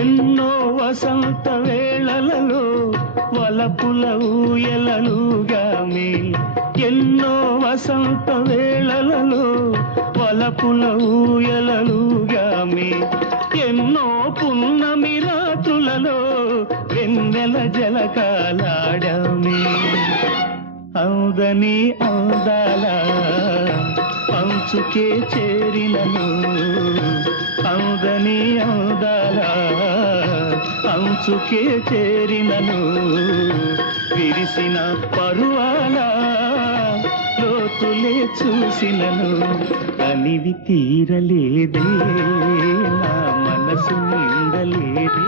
ఎన్నో వసంత వేళలలో వలపుల ఊయలలుగామే, ఎన్నో వసంత వేళలలో వలపుల ఊయలలుగామే, ఎన్నో పున్నమి రాత్రులలో వెన్నెల జలకాలాడామే. అందని అందాల అంచుకే చేరినను, అందని అందాల అంచుకే చేరినను, విరిసిన పరువాల లోతులే చూసినను, అనివి తీరలేదే నా మనసు నిండలేదే.